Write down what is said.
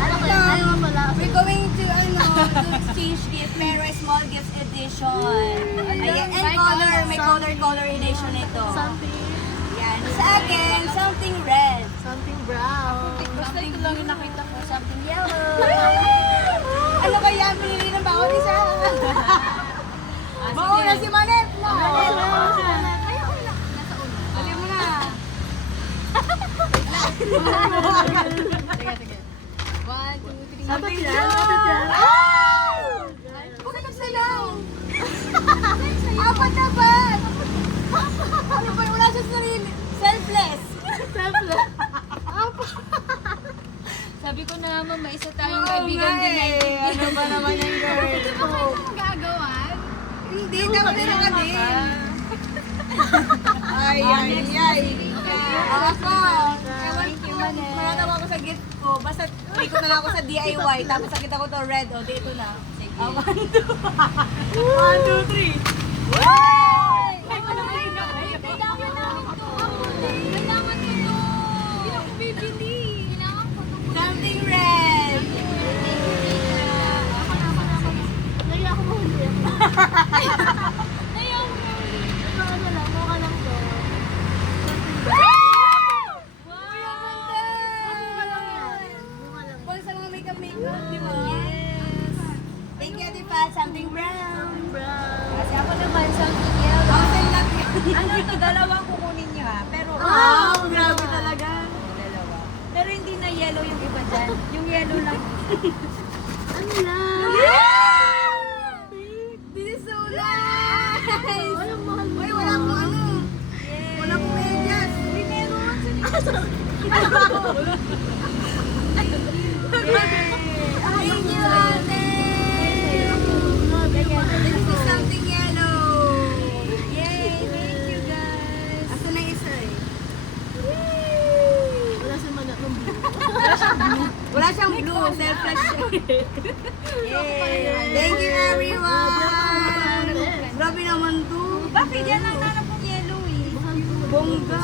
Ano pala? We're going to exchange gift, pero small gift edition. Ayan, and color, may color edition ito. Something. Yan, sa akin, something red. Something brown. Basta ito lang yung nakita ko, something yellow. Ano kaya ang pinili ng bawat isa? Mauna si Manet mo! Ayoko na. Nasa una. Alim mo na. Sige. 1, 2, 3. Something brown. Bakit ang salaw? Apat na ba? Ano ba? Wala siya sarili. Selfless. Selfless. Sabi ko na naman, may isa tayong kaibigan din na Ano ba naman yung girl? Hindi mo kayo magagawan? Hindi, dapat din ka din. Ay. Ako. Ewan ko. Maranaw ako sa gift ko. Basta ikot na lang ako sa DIY. Tapos nakita ko to red. O, dito na. Sige. 1, 2, 3. Kailangan namin to. Kailangan ko to. Hindi ako bibili. Kailangan ko to. Something red. Naya ako mahuli. Ayaw mo. Mukha lang to. Pulsa mga makeup, di ba? Yes. Thank you, Ate Pat. Something brown. Brown. Kasi ako naman, something yellow. Thousand lang. Ano to, dalawang kukunin niyo ha. Pero, Grabe talaga. dalawa. Pero hindi na yellow yung iba dyan. Yung yellow lang. Ano lang? This is so nice. Ay, ang mahal mo. Uy, wala akong ano. Yes. Wala akong medyas. Uy, meron. Thank you, ate. This is something yellow. Yay! Thank you guys. Asa na yung isa eh? Wala si Manat ng blue. Wala siyang blue. Self-flash siya. Yay! Thank you, everyone. Grabe naman to. Bakit yan ang nanap kong yellow eh? Bongga.